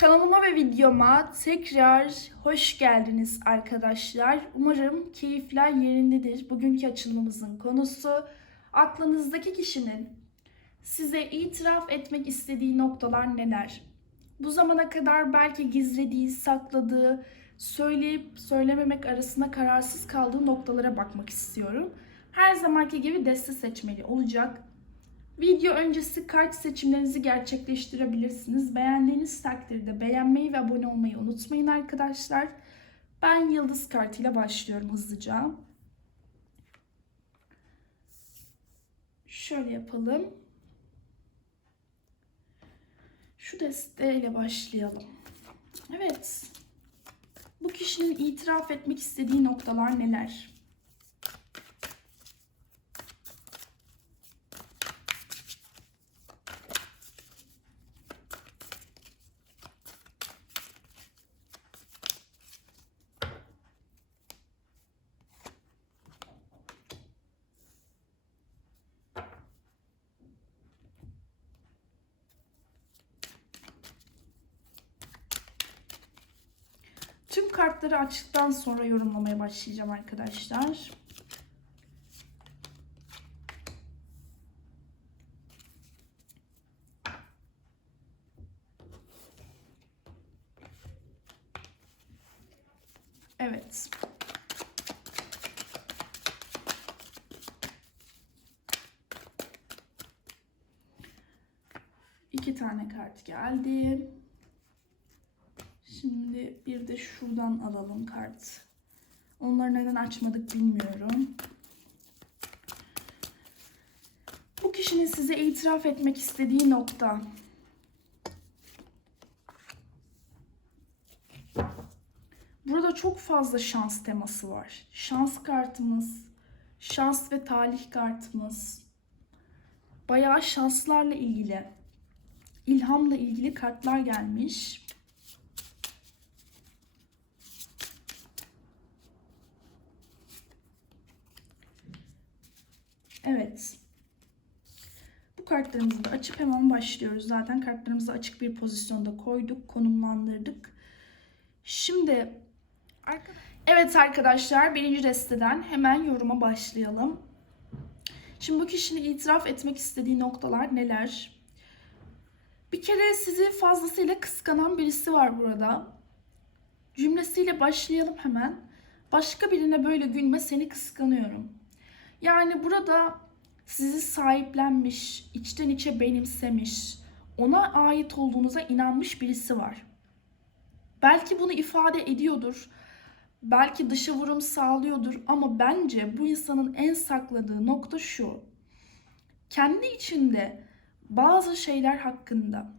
Kanalıma ve videoma tekrar hoş geldiniz arkadaşlar. Umarım keyifler yerindedir. Bugünkü açılımımızın konusu aklınızdaki kişinin size itiraf etmek istediği noktalar neler? Bu zamana kadar belki gizlediği, sakladığı, söyleyip söylememek arasında kararsız kaldığı noktalara bakmak istiyorum. Her zamanki gibi deste seçmeli olacak. Video öncesi kart seçimlerinizi gerçekleştirebilirsiniz. Beğendiğiniz takdirde beğenmeyi ve abone olmayı unutmayın arkadaşlar. Ben yıldız kartıyla başlıyorum hızlıca. Şöyle yapalım. Şu desteğiyle başlayalım. Evet. Bu kişinin itiraf etmek istediği noktalar neler? Tüm kartları açtıktan sonra yorumlamaya başlayacağım arkadaşlar. Evet. İki tane kart geldi. Şimdi bir de şuradan alalım kart. Onları neden açmadık bilmiyorum. Bu kişinin size itiraf etmek istediği nokta. Burada çok fazla şans teması var. Şans kartımız, şans ve talih kartımız. Bayağı şanslarla ilgili, ilhamla ilgili kartlar gelmiş. Evet. Bu kartlarımızı da açıp hemen başlıyoruz. Zaten kartlarımızı açık bir pozisyonda koyduk, konumlandırdık. Şimdi Evet arkadaşlar birinci desteden hemen yoruma başlayalım. Şimdi bu kişinin itiraf etmek istediği noktalar neler? Bir kere sizi fazlasıyla kıskanan birisi var burada. Cümlesiyle başlayalım hemen. Başka birine böyle gülme seni kıskanıyorum. Yani burada sizi sahiplenmiş, içten içe benimsemiş, ona ait olduğunuza inanmış birisi var. Belki bunu ifade ediyordur. Belki dışa vurum sağlıyordur ama bence bu insanın en sakladığı nokta şu. Kendi içinde bazı şeyler hakkında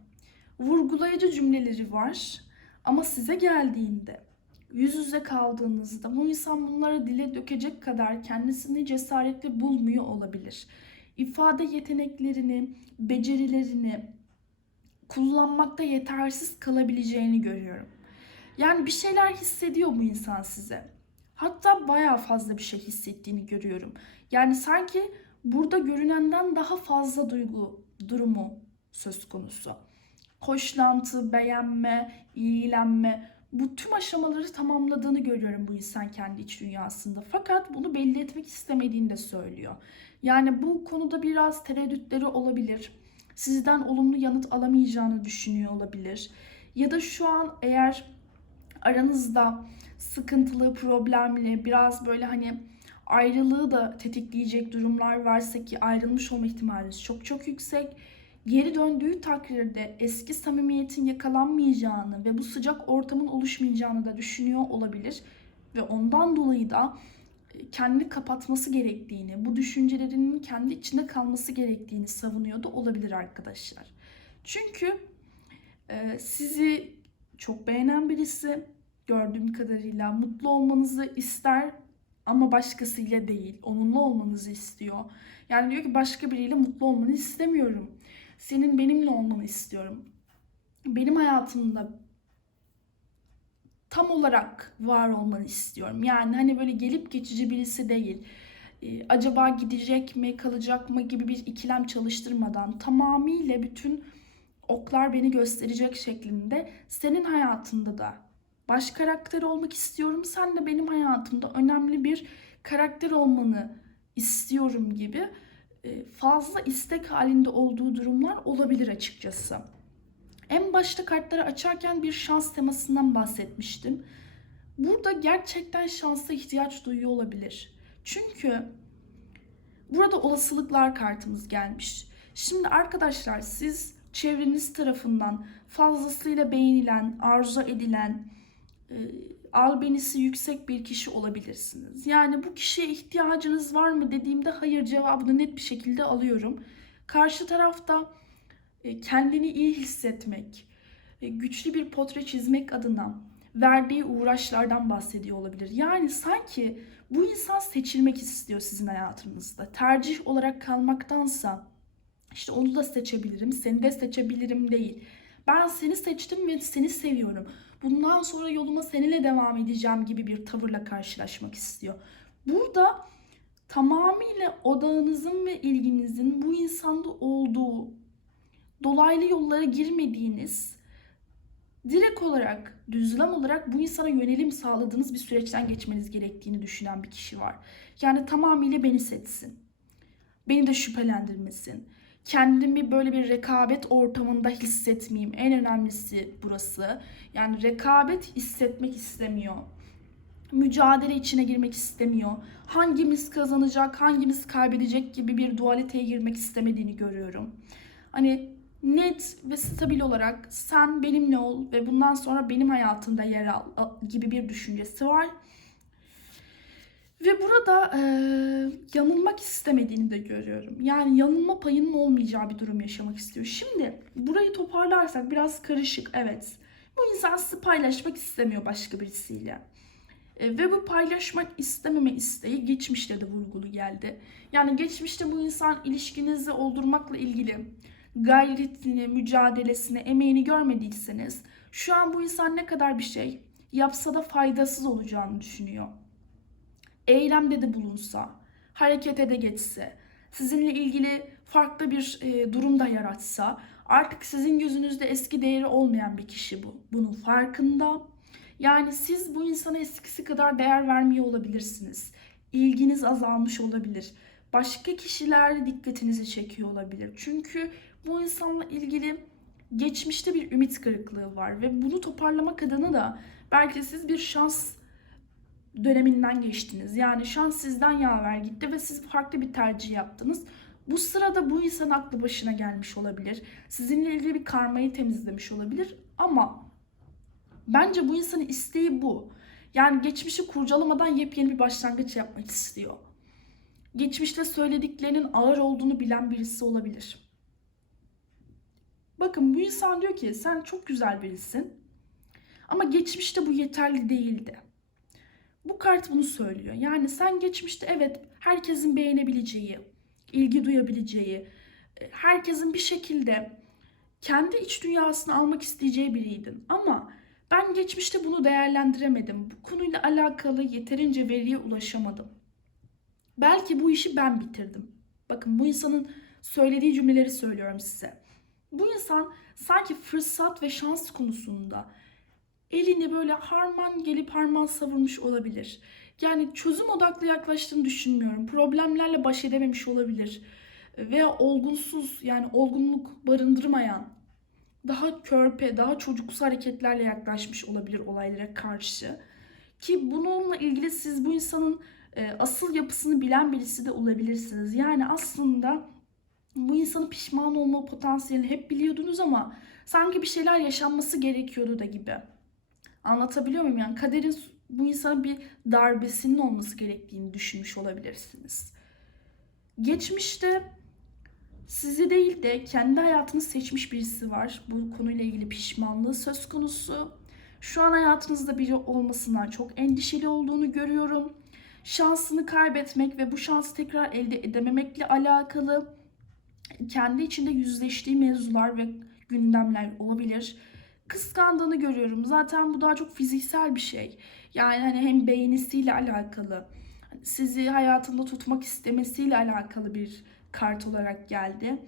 vurgulayıcı cümleleri var ama size geldiğinde yüz yüze kaldığınızda bu insan bunları dile dökecek kadar kendisini cesaretli bulmuyor olabilir. İfade yeteneklerini, becerilerini kullanmakta yetersiz kalabileceğini görüyorum. Yani bir şeyler hissediyor bu insan size. Hatta bayağı fazla bir şey hissettiğini görüyorum. Yani sanki burada görünenden daha fazla duygu durumu söz konusu. Hoşlantı, beğenme, ilgilenme bu tüm aşamaları tamamladığını görüyorum bu insan kendi iç dünyasında. Fakat bunu belli etmek istemediğini de söylüyor. Yani bu konuda biraz tereddütleri olabilir. Sizden olumlu yanıt alamayacağını düşünüyor olabilir. Ya da şu an eğer aranızda sıkıntılı, problemli, biraz böyle hani ayrılığı da tetikleyecek durumlar varsa ki ayrılmış olma ihtimaliniz çok çok yüksek. Geri döndüğü takdirde eski samimiyetin yakalanmayacağını ve bu sıcak ortamın oluşmayacağını da düşünüyor olabilir. Ve ondan dolayı da kendini kapatması gerektiğini, bu düşüncelerinin kendi içinde kalması gerektiğini savunuyor da olabilir arkadaşlar. Çünkü e, sizi çok beğenen birisi gördüğüm kadarıyla mutlu olmanızı ister ama başkasıyla değil. Onunla olmanızı istiyor. Yani diyor ki başka biriyle mutlu olmanı istemiyorum. Senin benimle olmanı istiyorum. Benim hayatımda tam olarak var olmanı istiyorum. Yani hani böyle gelip geçici birisi değil. Ee, acaba gidecek mi, kalacak mı gibi bir ikilem çalıştırmadan tamamıyla bütün oklar beni gösterecek şeklinde senin hayatında da baş karakter olmak istiyorum. Sen de benim hayatımda önemli bir karakter olmanı istiyorum gibi fazla istek halinde olduğu durumlar olabilir açıkçası. En başta kartları açarken bir şans temasından bahsetmiştim. Burada gerçekten şansa ihtiyaç duyuyor olabilir. Çünkü burada olasılıklar kartımız gelmiş. Şimdi arkadaşlar siz çevreniz tarafından fazlasıyla beğenilen, arzu edilen, e, albenisi yüksek bir kişi olabilirsiniz. Yani bu kişiye ihtiyacınız var mı dediğimde hayır cevabını net bir şekilde alıyorum. Karşı tarafta e, kendini iyi hissetmek, e, güçlü bir portre çizmek adına verdiği uğraşlardan bahsediyor olabilir. Yani sanki bu insan seçilmek istiyor sizin hayatınızda. Tercih olarak kalmaktansa işte onu da seçebilirim, seni de seçebilirim değil. Ben seni seçtim ve seni seviyorum. Bundan sonra yoluma seninle devam edeceğim gibi bir tavırla karşılaşmak istiyor. Burada tamamıyla odağınızın ve ilginizin bu insanda olduğu, dolaylı yollara girmediğiniz, direkt olarak, düzlem olarak bu insana yönelim sağladığınız bir süreçten geçmeniz gerektiğini düşünen bir kişi var. Yani tamamıyla beni seçsin. Beni de şüphelendirmesin kendimi böyle bir rekabet ortamında hissetmeyeyim. En önemlisi burası. Yani rekabet hissetmek istemiyor. Mücadele içine girmek istemiyor. Hangimiz kazanacak, hangimiz kaybedecek gibi bir dualiteye girmek istemediğini görüyorum. Hani net ve stabil olarak sen benimle ol ve bundan sonra benim hayatımda yer al gibi bir düşüncesi var. Ve burada e, yanılmak istemediğini de görüyorum. Yani yanılma payının olmayacağı bir durum yaşamak istiyor. Şimdi burayı toparlarsak biraz karışık. Evet. Bu insan sizi paylaşmak istemiyor başka birisiyle. E, ve bu paylaşmak istememe isteği geçmişte de vurgulu geldi. Yani geçmişte bu insan ilişkinizi oldurmakla ilgili gayretini, mücadelesini, emeğini görmediyseniz şu an bu insan ne kadar bir şey yapsa da faydasız olacağını düşünüyor eylemde de bulunsa, harekete de geçse, sizinle ilgili farklı bir e, durum da yaratsa, artık sizin gözünüzde eski değeri olmayan bir kişi bu. Bunun farkında. Yani siz bu insana eskisi kadar değer vermiyor olabilirsiniz. İlginiz azalmış olabilir. Başka kişiler dikkatinizi çekiyor olabilir. Çünkü bu insanla ilgili geçmişte bir ümit kırıklığı var ve bunu toparlamak adına da belki siz bir şans döneminden geçtiniz. Yani şans sizden yaver gitti ve siz farklı bir tercih yaptınız. Bu sırada bu insan aklı başına gelmiş olabilir. Sizinle ilgili bir karmayı temizlemiş olabilir ama bence bu insanın isteği bu. Yani geçmişi kurcalamadan yepyeni bir başlangıç yapmak istiyor. Geçmişte söylediklerinin ağır olduğunu bilen birisi olabilir. Bakın bu insan diyor ki sen çok güzel birisin. Ama geçmişte bu yeterli değildi. Bu kart bunu söylüyor. Yani sen geçmişte evet herkesin beğenebileceği, ilgi duyabileceği, e, herkesin bir şekilde kendi iç dünyasını almak isteyeceği biriydin. Ama ben geçmişte bunu değerlendiremedim. Bu konuyla alakalı yeterince veriye ulaşamadım. Belki bu işi ben bitirdim. Bakın bu insanın söylediği cümleleri söylüyorum size. Bu insan sanki fırsat ve şans konusunda elini böyle harman gelip harman savurmuş olabilir. Yani çözüm odaklı yaklaştığını düşünmüyorum. Problemlerle baş edememiş olabilir. Veya olgunsuz yani olgunluk barındırmayan daha körpe, daha çocuksu hareketlerle yaklaşmış olabilir olaylara karşı. Ki bununla ilgili siz bu insanın e, asıl yapısını bilen birisi de olabilirsiniz. Yani aslında bu insanın pişman olma potansiyelini hep biliyordunuz ama sanki bir şeyler yaşanması gerekiyordu da gibi. Anlatabiliyor muyum? Yani kaderin bu insana bir darbesinin olması gerektiğini düşünmüş olabilirsiniz. Geçmişte sizi değil de kendi hayatını seçmiş birisi var. Bu konuyla ilgili pişmanlığı söz konusu. Şu an hayatınızda biri olmasından çok endişeli olduğunu görüyorum. Şansını kaybetmek ve bu şansı tekrar elde edememekle alakalı kendi içinde yüzleştiği mevzular ve gündemler olabilir kıskandığını görüyorum. Zaten bu daha çok fiziksel bir şey. Yani hani hem beğenisiyle alakalı, sizi hayatında tutmak istemesiyle alakalı bir kart olarak geldi.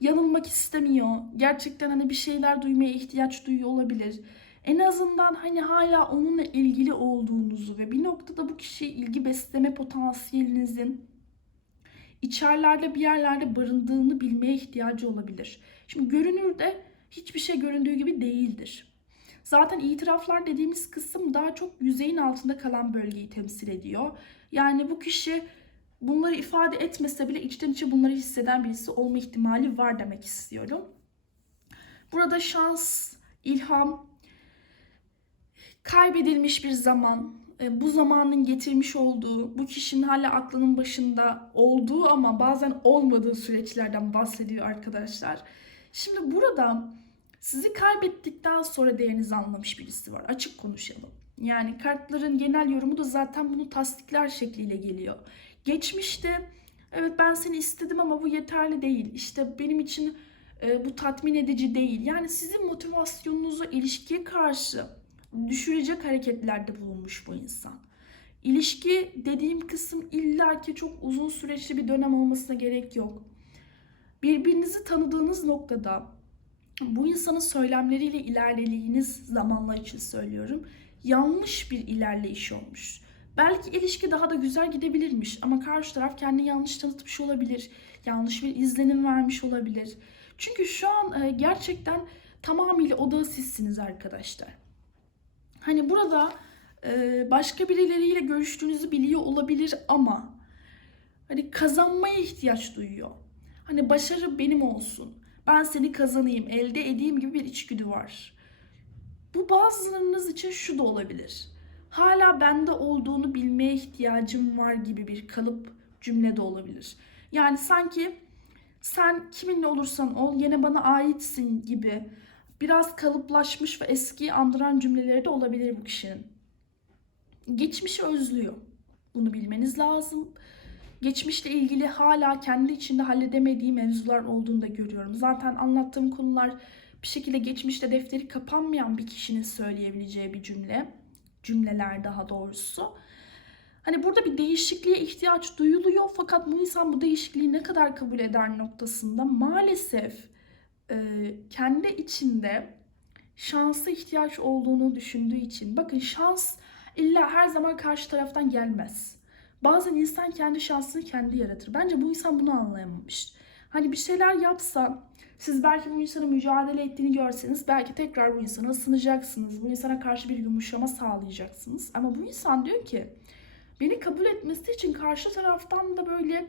yanılmak istemiyor. Gerçekten hani bir şeyler duymaya ihtiyaç duyuyor olabilir. En azından hani hala onunla ilgili olduğunuzu ve bir noktada bu kişiye ilgi besleme potansiyelinizin içerlerde bir yerlerde barındığını bilmeye ihtiyacı olabilir. Şimdi görünürde hiçbir şey göründüğü gibi değildir. Zaten itiraflar dediğimiz kısım daha çok yüzeyin altında kalan bölgeyi temsil ediyor. Yani bu kişi bunları ifade etmese bile içten içe bunları hisseden birisi olma ihtimali var demek istiyorum. Burada şans, ilham, kaybedilmiş bir zaman, e, bu zamanın getirmiş olduğu, bu kişinin hala aklının başında olduğu ama bazen olmadığı süreçlerden bahsediyor arkadaşlar. Şimdi burada sizi kaybettikten sonra değerinizi anlamış birisi var. Açık konuşalım. Yani kartların genel yorumu da zaten bunu tasdikler şekliyle geliyor. Geçmişte evet ben seni istedim ama bu yeterli değil. İşte benim için e, bu tatmin edici değil. Yani sizin motivasyonunuzu ilişkiye karşı düşürecek hareketlerde bulunmuş bu insan. İlişki dediğim kısım illaki çok uzun süreçli bir dönem olmasına gerek yok. Birbirinizi tanıdığınız noktada bu insanın söylemleriyle ilerlediğiniz zamanlar için söylüyorum. Yanlış bir ilerleyiş olmuş. Belki ilişki daha da güzel gidebilirmiş ama karşı taraf kendini yanlış tanıtmış olabilir. Yanlış bir izlenim vermiş olabilir. Çünkü şu an e, gerçekten tamamıyla odağı sizsiniz arkadaşlar. Hani burada e, başka birileriyle görüştüğünüzü biliyor olabilir ama hani kazanmaya ihtiyaç duyuyor. Hani başarı benim olsun. Ben seni kazanayım, elde edeyim gibi bir içgüdü var. Bu bazılarınız için şu da olabilir. Hala bende olduğunu bilmeye ihtiyacım var gibi bir kalıp cümle de olabilir. Yani sanki sen kiminle olursan ol yine bana aitsin gibi biraz kalıplaşmış ve eskiyi andıran cümleleri de olabilir bu kişinin. Geçmişi özlüyor. Bunu bilmeniz lazım. Geçmişle ilgili hala kendi içinde halledemediği mevzular olduğunu da görüyorum. Zaten anlattığım konular bir şekilde geçmişte defteri kapanmayan bir kişinin söyleyebileceği bir cümle. Cümleler daha doğrusu. Hani burada bir değişikliğe ihtiyaç duyuluyor fakat bu insan bu değişikliği ne kadar kabul eder noktasında maalesef e, kendi içinde şansa ihtiyaç olduğunu düşündüğü için bakın şans illa her zaman karşı taraftan gelmez. Bazen insan kendi şansını kendi yaratır. Bence bu insan bunu anlayamamış. Hani bir şeyler yapsa siz belki bu insanın mücadele ettiğini görseniz belki tekrar bu insana ısınacaksınız. Bu insana karşı bir yumuşama sağlayacaksınız. Ama bu insan diyor ki beni kabul etmesi için karşı taraftan da böyle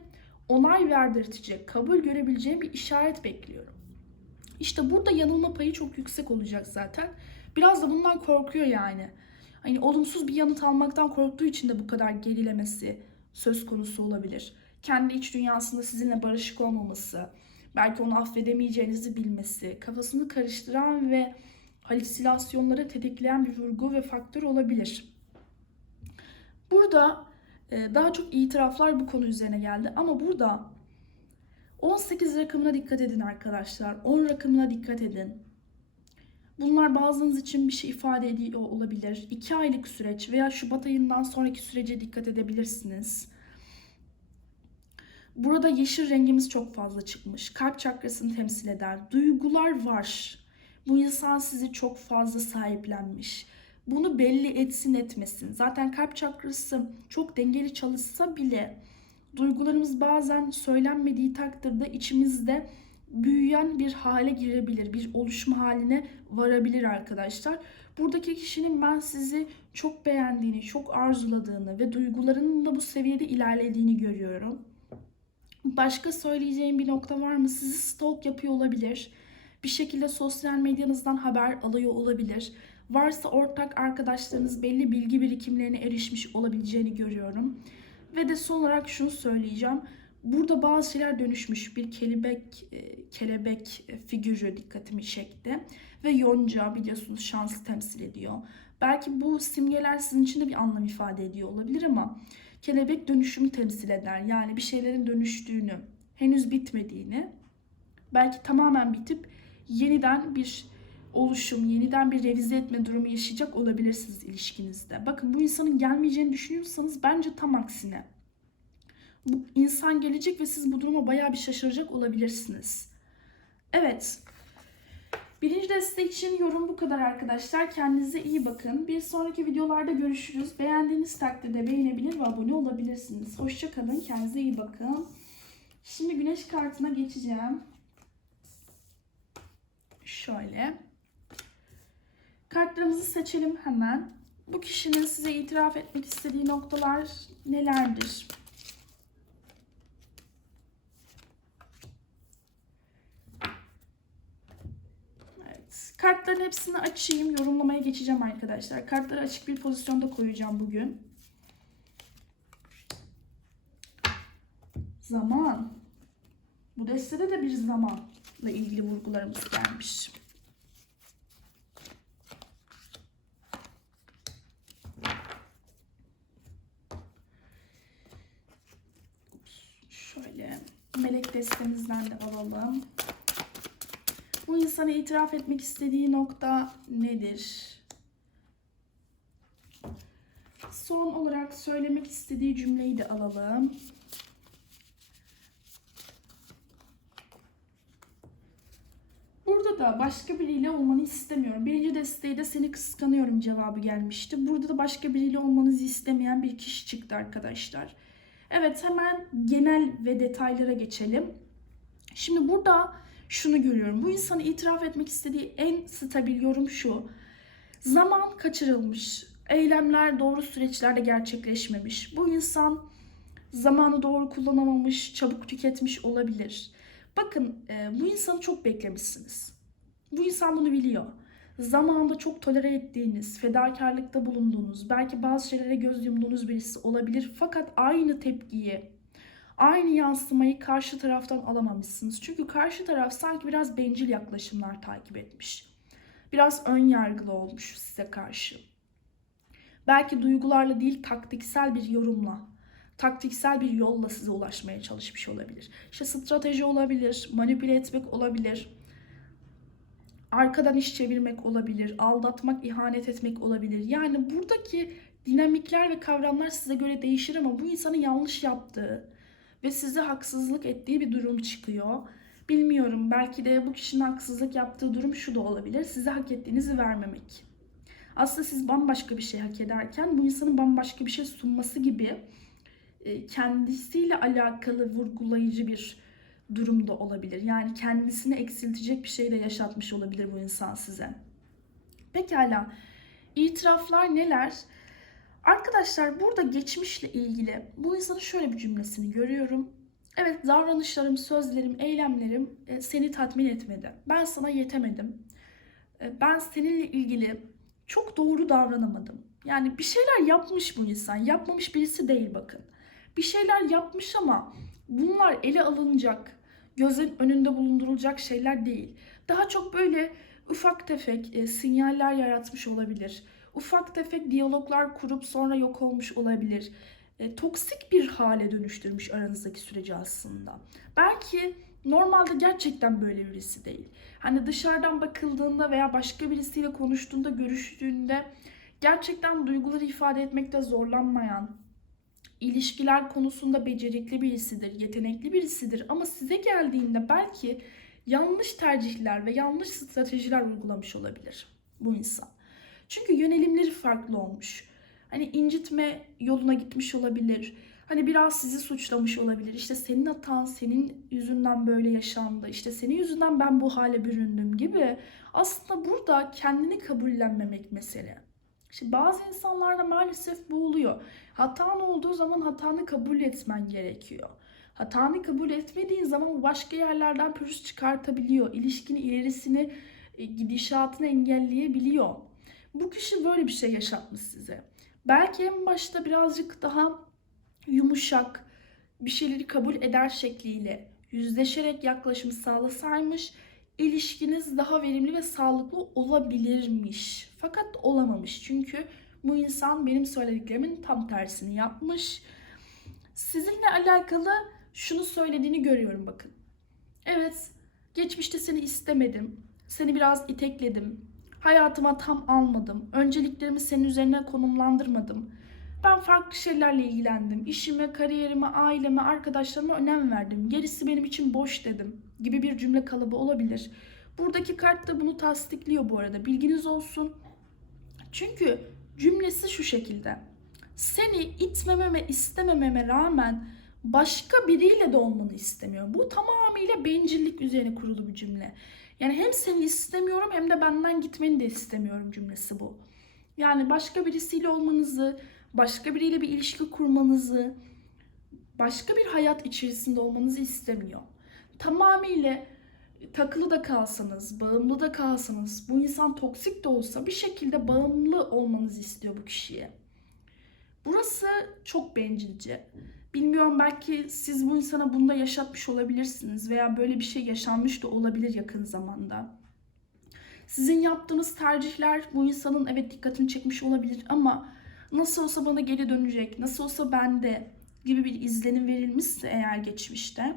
onay verdirtecek, kabul görebileceğim bir işaret bekliyorum. İşte burada yanılma payı çok yüksek olacak zaten. Biraz da bundan korkuyor yani. Hani olumsuz bir yanıt almaktan korktuğu için de bu kadar gerilemesi söz konusu olabilir. Kendi iç dünyasında sizinle barışık olmaması, belki onu affedemeyeceğinizi bilmesi, kafasını karıştıran ve halüsinasyonları tetikleyen bir vurgu ve faktör olabilir. Burada e, daha çok itiraflar bu konu üzerine geldi ama burada 18 rakamına dikkat edin arkadaşlar. 10 rakamına dikkat edin. Bunlar bazınız için bir şey ifade ediyor olabilir. 2 aylık süreç veya Şubat ayından sonraki sürece dikkat edebilirsiniz. Burada yeşil rengimiz çok fazla çıkmış. Kalp çakrasını temsil eder. Duygular var. Bu insan sizi çok fazla sahiplenmiş. Bunu belli etsin etmesin. Zaten kalp çakrası çok dengeli çalışsa bile duygularımız bazen söylenmediği takdirde içimizde büyüyen bir hale girebilir, bir oluşma haline varabilir arkadaşlar. Buradaki kişinin ben sizi çok beğendiğini, çok arzuladığını ve duygularının da bu seviyede ilerlediğini görüyorum. Başka söyleyeceğim bir nokta var mı? Sizi stalk yapıyor olabilir. Bir şekilde sosyal medyanızdan haber alıyor olabilir. Varsa ortak arkadaşlarınız belli bilgi birikimlerine erişmiş olabileceğini görüyorum. Ve de son olarak şunu söyleyeceğim. Burada bazı şeyler dönüşmüş. Bir kelebek e, kelebek figürü dikkatimi çekti. Ve yonca biliyorsunuz şansı temsil ediyor. Belki bu simgeler sizin için de bir anlam ifade ediyor olabilir ama kelebek dönüşümü temsil eder. Yani bir şeylerin dönüştüğünü, henüz bitmediğini, belki tamamen bitip yeniden bir oluşum, yeniden bir revize etme durumu yaşayacak olabilirsiniz ilişkinizde. Bakın bu insanın gelmeyeceğini düşünüyorsanız bence tam aksine. Bu insan gelecek ve siz bu duruma bayağı bir şaşıracak olabilirsiniz. Evet. Birinci destek için yorum bu kadar arkadaşlar. Kendinize iyi bakın. Bir sonraki videolarda görüşürüz. Beğendiğiniz takdirde beğenebilir ve abone olabilirsiniz. Hoşça kalın. Kendinize iyi bakın. Şimdi güneş kartına geçeceğim. Şöyle. Kartlarımızı seçelim hemen. Bu kişinin size itiraf etmek istediği noktalar nelerdir? Evet. Kartların hepsini açayım. Yorumlamaya geçeceğim arkadaşlar. Kartları açık bir pozisyonda koyacağım bugün. Zaman. Bu destede de bir zamanla ilgili vurgularımız gelmiş. Şöyle melek destemizden de alalım. Bu insana itiraf etmek istediği nokta nedir? Son olarak söylemek istediği cümleyi de alalım. Burada da başka biriyle olmanı istemiyorum. Birinci desteği de seni kıskanıyorum cevabı gelmişti. Burada da başka biriyle olmanızı istemeyen bir kişi çıktı arkadaşlar. Evet hemen genel ve detaylara geçelim. Şimdi burada şunu görüyorum. Bu insanı itiraf etmek istediği en stabil yorum şu. Zaman kaçırılmış. Eylemler doğru süreçlerde gerçekleşmemiş. Bu insan zamanı doğru kullanamamış, çabuk tüketmiş olabilir. Bakın e, bu insanı çok beklemişsiniz. Bu insan bunu biliyor. Zamanında çok tolere ettiğiniz, fedakarlıkta bulunduğunuz, belki bazı şeylere göz yumduğunuz birisi olabilir. Fakat aynı tepkiyi, aynı yansımayı karşı taraftan alamamışsınız. Çünkü karşı taraf sanki biraz bencil yaklaşımlar takip etmiş. Biraz ön yargılı olmuş size karşı. Belki duygularla değil taktiksel bir yorumla, taktiksel bir yolla size ulaşmaya çalışmış olabilir. İşte strateji olabilir, manipüle etmek olabilir, arkadan iş çevirmek olabilir, aldatmak, ihanet etmek olabilir. Yani buradaki dinamikler ve kavramlar size göre değişir ama bu insanın yanlış yaptığı ve size haksızlık ettiği bir durum çıkıyor. Bilmiyorum belki de bu kişinin haksızlık yaptığı durum şu da olabilir. Size hak ettiğinizi vermemek. Aslında siz bambaşka bir şey hak ederken bu insanın bambaşka bir şey sunması gibi e, kendisiyle alakalı vurgulayıcı bir durum da olabilir. Yani kendisini eksiltecek bir şey de yaşatmış olabilir bu insan size. Pekala. İtiraflar neler? Arkadaşlar burada geçmişle ilgili bu insanın şöyle bir cümlesini görüyorum. Evet davranışlarım, sözlerim, eylemlerim e, seni tatmin etmedi. Ben sana yetemedim. E, ben seninle ilgili çok doğru davranamadım. Yani bir şeyler yapmış bu insan. Yapmamış birisi değil bakın. Bir şeyler yapmış ama bunlar ele alınacak, gözün önünde bulundurulacak şeyler değil. Daha çok böyle ufak tefek e, sinyaller yaratmış olabilir. Ufak tefek diyaloglar kurup sonra yok olmuş olabilir. E, toksik bir hale dönüştürmüş aranızdaki süreci aslında. Belki normalde gerçekten böyle birisi değil. Hani dışarıdan bakıldığında veya başka birisiyle konuştuğunda, görüştüğünde gerçekten duyguları ifade etmekte zorlanmayan, ilişkiler konusunda becerikli birisidir, yetenekli birisidir ama size geldiğinde belki yanlış tercihler ve yanlış stratejiler uygulamış olabilir bu insan. Çünkü yönelimleri farklı olmuş. Hani incitme yoluna gitmiş olabilir. Hani biraz sizi suçlamış olabilir. İşte senin hatan senin yüzünden böyle yaşandı. İşte senin yüzünden ben bu hale büründüm gibi. Aslında burada kendini kabullenmemek mesele. İşte bazı insanlarda maalesef bu oluyor. Hatan olduğu zaman hatanı kabul etmen gerekiyor. Hatanı kabul etmediğin zaman başka yerlerden pürüz çıkartabiliyor. İlişkini ilerisini, e, gidişatını engelleyebiliyor. Bu kişi böyle bir şey yaşatmış size. Belki en başta birazcık daha yumuşak, bir şeyleri kabul eder şekliyle yüzleşerek yaklaşım sağlasaymış ilişkiniz daha verimli ve sağlıklı olabilirmiş. Fakat olamamış çünkü bu insan benim söylediklerimin tam tersini yapmış. Sizinle alakalı şunu söylediğini görüyorum bakın. Evet, geçmişte seni istemedim. Seni biraz itekledim. Hayatıma tam almadım. Önceliklerimi senin üzerine konumlandırmadım. Ben farklı şeylerle ilgilendim. İşime, kariyerime, aileme, arkadaşlarıma önem verdim. Gerisi benim için boş dedim. gibi bir cümle kalıbı olabilir. Buradaki kart da bunu tasdikliyor bu arada. Bilginiz olsun. Çünkü cümlesi şu şekilde. Seni itmememe, istemememe rağmen başka biriyle de olmanı istemiyorum. Bu tamamıyla bencillik üzerine kurulu bir cümle. Yani hem seni istemiyorum hem de benden gitmeni de istemiyorum cümlesi bu. Yani başka birisiyle olmanızı, başka biriyle bir ilişki kurmanızı, başka bir hayat içerisinde olmanızı istemiyor. Tamamıyla takılı da kalsanız, bağımlı da kalsanız, bu insan toksik de olsa bir şekilde bağımlı olmanızı istiyor bu kişiye. Burası çok bencilce. Bilmiyorum belki siz bu insana bunda yaşatmış olabilirsiniz veya böyle bir şey yaşanmış da olabilir yakın zamanda. Sizin yaptığınız tercihler bu insanın evet dikkatini çekmiş olabilir ama nasıl olsa bana geri dönecek, nasıl olsa bende gibi bir izlenim verilmişse eğer geçmişte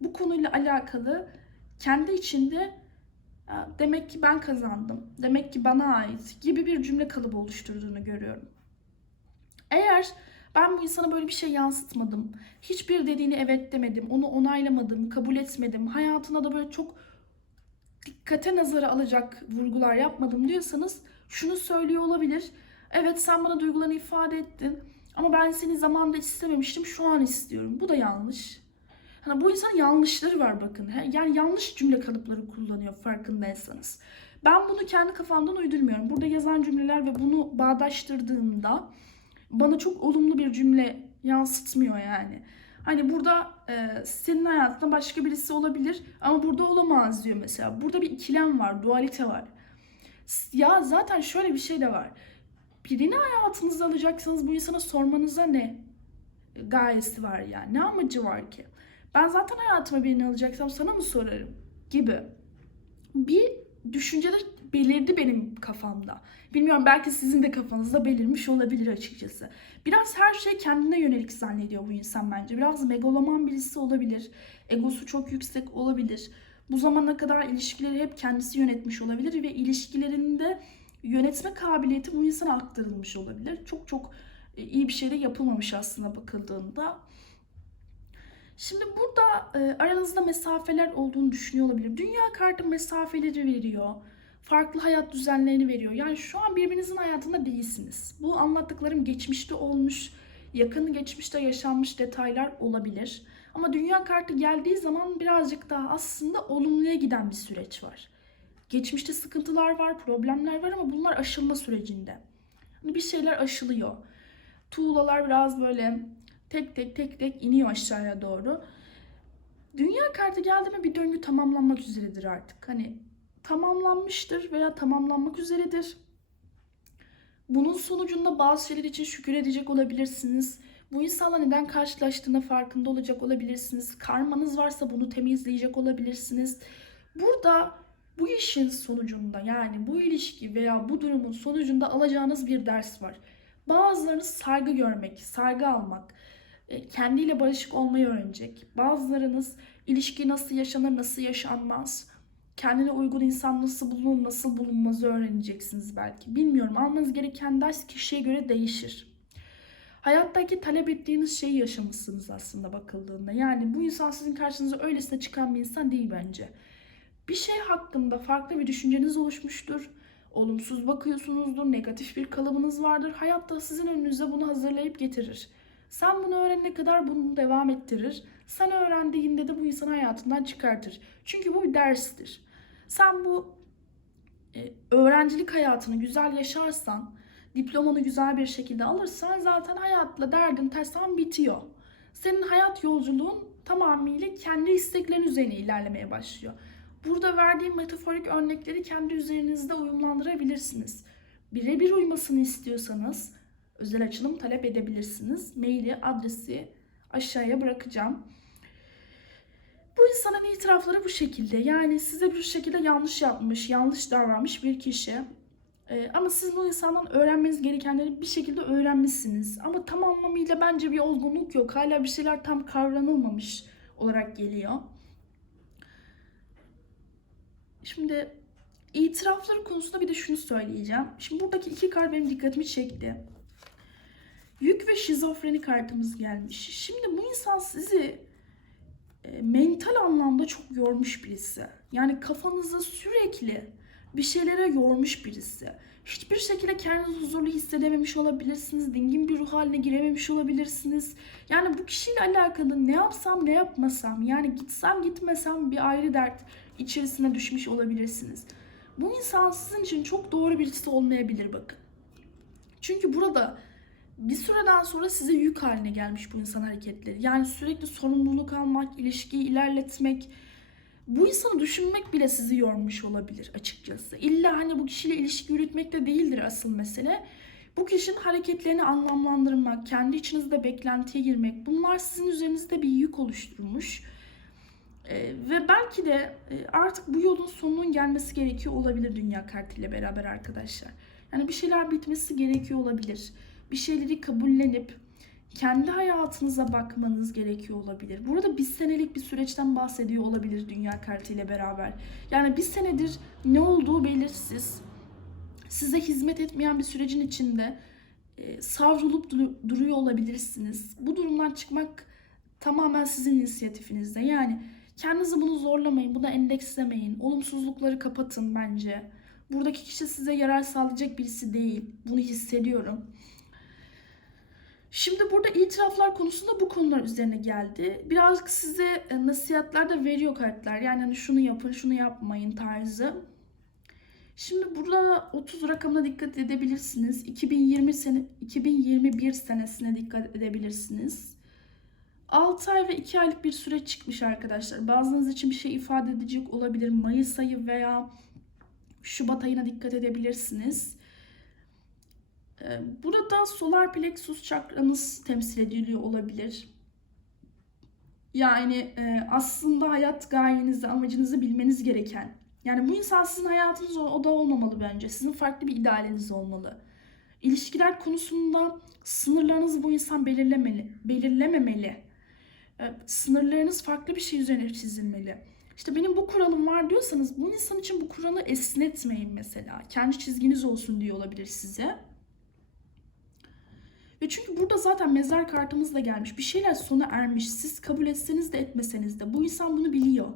bu konuyla alakalı kendi içinde "Ya demek ki ben kazandım, demek ki bana ait gibi bir cümle kalıbı oluşturduğunu görüyorum. Eğer ben bu insana böyle bir şey yansıtmadım, hiçbir dediğini evet demedim, onu onaylamadım, kabul etmedim, hayatına da böyle çok dikkate nazara alacak vurgular yapmadım diyorsanız şunu söylüyor olabilir. Evet sen bana duygularını ifade ettin ama ben seni zamanında istememiştim şu an istiyorum. Bu da yanlış. Hani bu insanın yanlışları var bakın. Yani yanlış cümle kalıpları kullanıyor farkındaysanız. Ben bunu kendi kafamdan uydurmuyorum. Burada yazan cümleler ve bunu bağdaştırdığımda bana çok olumlu bir cümle yansıtmıyor yani. Hani burada e, senin hayatında başka birisi olabilir ama burada olamaz diyor mesela. Burada bir ikilem var, dualite var. Ya zaten şöyle bir şey de var. Birini hayatınıza alacaksanız bu insana sormanıza ne gayesi var yani? Ne amacı var ki? Ben zaten hayatıma birini alacaksam sana mı sorarım gibi. Bir düşünceler belirdi benim kafamda. Bilmiyorum belki sizin de kafanızda belirmiş olabilir açıkçası. Biraz her şey kendine yönelik zannediyor bu insan bence. Biraz megaloman birisi olabilir. Egosu çok yüksek olabilir. Bu zamana kadar ilişkileri hep kendisi yönetmiş olabilir ve ilişkilerinde yönetme kabiliyeti bu insana aktarılmış olabilir. Çok çok e, iyi bir şey de yapılmamış aslında bakıldığında. Şimdi burada e, aranızda mesafeler olduğunu düşünüyor olabilir. Dünya kartı mesafeleri veriyor. Farklı hayat düzenlerini veriyor. Yani şu an birbirinizin hayatında değilsiniz. Bu anlattıklarım geçmişte olmuş, yakın geçmişte yaşanmış detaylar olabilir. Ama dünya kartı geldiği zaman birazcık daha aslında olumluya giden bir süreç var. Geçmişte sıkıntılar var, problemler var ama bunlar aşılma sürecinde. Hani bir şeyler aşılıyor. Tuğlalar biraz böyle tek tek tek tek iniyor aşağıya doğru. Dünya kartı geldi mi bir döngü tamamlanmak üzeredir artık. Hani tamamlanmıştır veya tamamlanmak üzeredir. Bunun sonucunda bazı şeyler için şükür edecek olabilirsiniz. Bu insanla neden karşılaştığında farkında olacak olabilirsiniz. Karmanız varsa bunu temizleyecek olabilirsiniz. Burada bu işin sonucunda yani bu ilişki veya bu durumun sonucunda alacağınız bir ders var. Bazılarınız saygı görmek, saygı almak, e, kendiyle barışık olmayı öğrenecek. Bazılarınız ilişki nasıl yaşanır, nasıl yaşanmaz, kendine uygun insan nasıl bulunur, nasıl bulunmazı öğreneceksiniz belki. Bilmiyorum. Almanız gereken ders kişiye göre değişir. Hayattaki talep ettiğiniz şeyi yaşamışsınız aslında bakıldığında. Yani bu insan sizin karşınıza öylesine çıkan bir insan değil bence. Bir şey hakkında farklı bir düşünceniz oluşmuştur. Olumsuz bakıyorsunuzdur, negatif bir kalıbınız vardır. Hayat da sizin önünüze bunu hazırlayıp getirir. Sen bunu öğrenene kadar bunu devam ettirir. Sen öğrendiğinde de bu insanı hayatından çıkartır. Çünkü bu bir derstir. Sen bu e, öğrencilik hayatını güzel yaşarsan, diplomanı güzel bir şekilde alırsan zaten hayatla derdin tasan bitiyor. Senin hayat yolculuğun tamamıyla kendi isteklerin üzerine ilerlemeye başlıyor. Burada verdiğim metaforik örnekleri kendi üzerinizde uyumlandırabilirsiniz. Birebir uymasını istiyorsanız özel açılım talep edebilirsiniz. Maili, adresi aşağıya bırakacağım. Bu insanın itirafları bu şekilde. Yani size bir şekilde yanlış yapmış, yanlış davranmış bir kişi. Ee, ama siz bu insandan öğrenmeniz gerekenleri bir şekilde öğrenmişsiniz. Ama tam anlamıyla bence bir olgunluk yok. Hala bir şeyler tam kavranılmamış olarak geliyor. Şimdi itirafları konusunda bir de şunu söyleyeceğim. Şimdi buradaki iki kart benim dikkatimi çekti. Yük ve şizofreni kartımız gelmiş. Şimdi bu insan sizi e, mental anlamda çok yormuş birisi. Yani kafanızı sürekli bir şeylere yormuş birisi. Hiçbir şekilde kendinizi huzurlu hissedememiş olabilirsiniz. Dingin bir ruh haline girememiş olabilirsiniz. Yani bu kişiyle alakalı ne yapsam ne yapmasam yani gitsem gitmesem bir ayrı dert içerisine düşmüş olabilirsiniz. Bu insan sizin için çok doğru birisi olmayabilir bakın. Çünkü burada bir süreden sonra size yük haline gelmiş bu insan hareketleri. Yani sürekli sorumluluk almak, ilişkiyi ilerletmek, bu insanı düşünmek bile sizi yormuş olabilir açıkçası. İlla hani bu kişiyle ilişki yürütmek de değildir asıl mesele. Bu kişinin hareketlerini anlamlandırmak, kendi içinizde beklentiye girmek bunlar sizin üzerinizde bir yük oluşturmuş. Ee, ve belki de e, artık bu yolun sonunun gelmesi gerekiyor olabilir dünya kartıyla beraber arkadaşlar. Yani bir şeyler bitmesi gerekiyor olabilir. Bir şeyleri kabullenip kendi hayatınıza bakmanız gerekiyor olabilir. Burada bir senelik bir süreçten bahsediyor olabilir dünya kartıyla beraber. Yani bir senedir ne olduğu belirsiz. Size hizmet etmeyen bir sürecin içinde e, savrulup duru- duruyor olabilirsiniz. Bu durumdan çıkmak tamamen sizin inisiyatifinizde. Yani kendinizi bunu zorlamayın, buna endekslemeyin. Olumsuzlukları kapatın bence. Buradaki kişi size yarar sağlayacak birisi değil. Bunu hissediyorum. Şimdi burada itiraflar konusunda bu konular üzerine geldi. Birazcık size e, nasihatler de veriyor kartlar. Yani hani şunu yapın, şunu yapmayın tarzı. Şimdi burada 30 rakamına dikkat edebilirsiniz. 2020 sene 2021 senesine dikkat edebilirsiniz. 6 ay ve 2 aylık bir süreç çıkmış arkadaşlar. Bazınız için bir şey ifade edecek olabilir. Mayıs ayı veya Şubat ayına dikkat edebilirsiniz. Ee, Burada solar plexus çakranız temsil ediliyor olabilir. Yani e, aslında hayat gayenizi, amacınızı bilmeniz gereken. Yani bu insan sizin hayatınız o da olmamalı bence. Sizin farklı bir idealiniz olmalı. İlişkiler konusunda sınırlarınızı bu insan belirlemeli, belirlememeli. E, Sınırlarınız farklı bir şey üzerine çizilmeli. İşte benim bu kuralım var diyorsanız bu insan için bu kuralı esnetmeyin mesela. Kendi çizginiz olsun diyor olabilir size. Ve çünkü burada zaten mezar kartımız da gelmiş. Bir şeyler sona ermiş. Siz kabul etseniz de etmeseniz de. Bu insan bunu biliyor.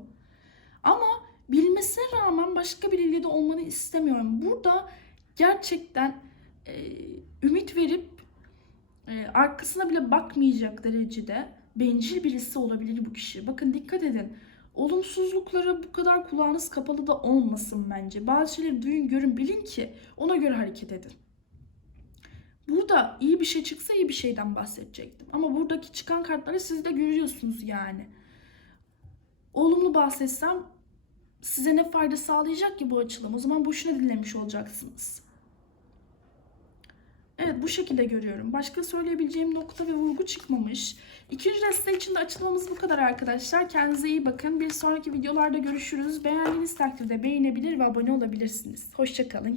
Ama bilmesine rağmen başka biriyle de olmanı istemiyorum. Burada gerçekten e, ümit verip e, arkasına bile bakmayacak derecede bencil birisi olabilir bu kişi. Bakın dikkat edin. Olumsuzluklara bu kadar kulağınız kapalı da olmasın bence. Bazı şeyleri duyun, görün, bilin ki ona göre hareket edin. Burada iyi bir şey çıksa iyi bir şeyden bahsedecektim. Ama buradaki çıkan kartları siz de görüyorsunuz yani. Olumlu bahsetsem size ne fayda sağlayacak ki bu açılım? O zaman boşuna dinlemiş olacaksınız. Evet bu şekilde görüyorum. Başka söyleyebileceğim nokta ve vurgu çıkmamış. İkinci deste için de açılmamız bu kadar arkadaşlar. Kendinize iyi bakın. Bir sonraki videolarda görüşürüz. Beğendiğiniz takdirde beğenebilir ve abone olabilirsiniz. Hoşçakalın.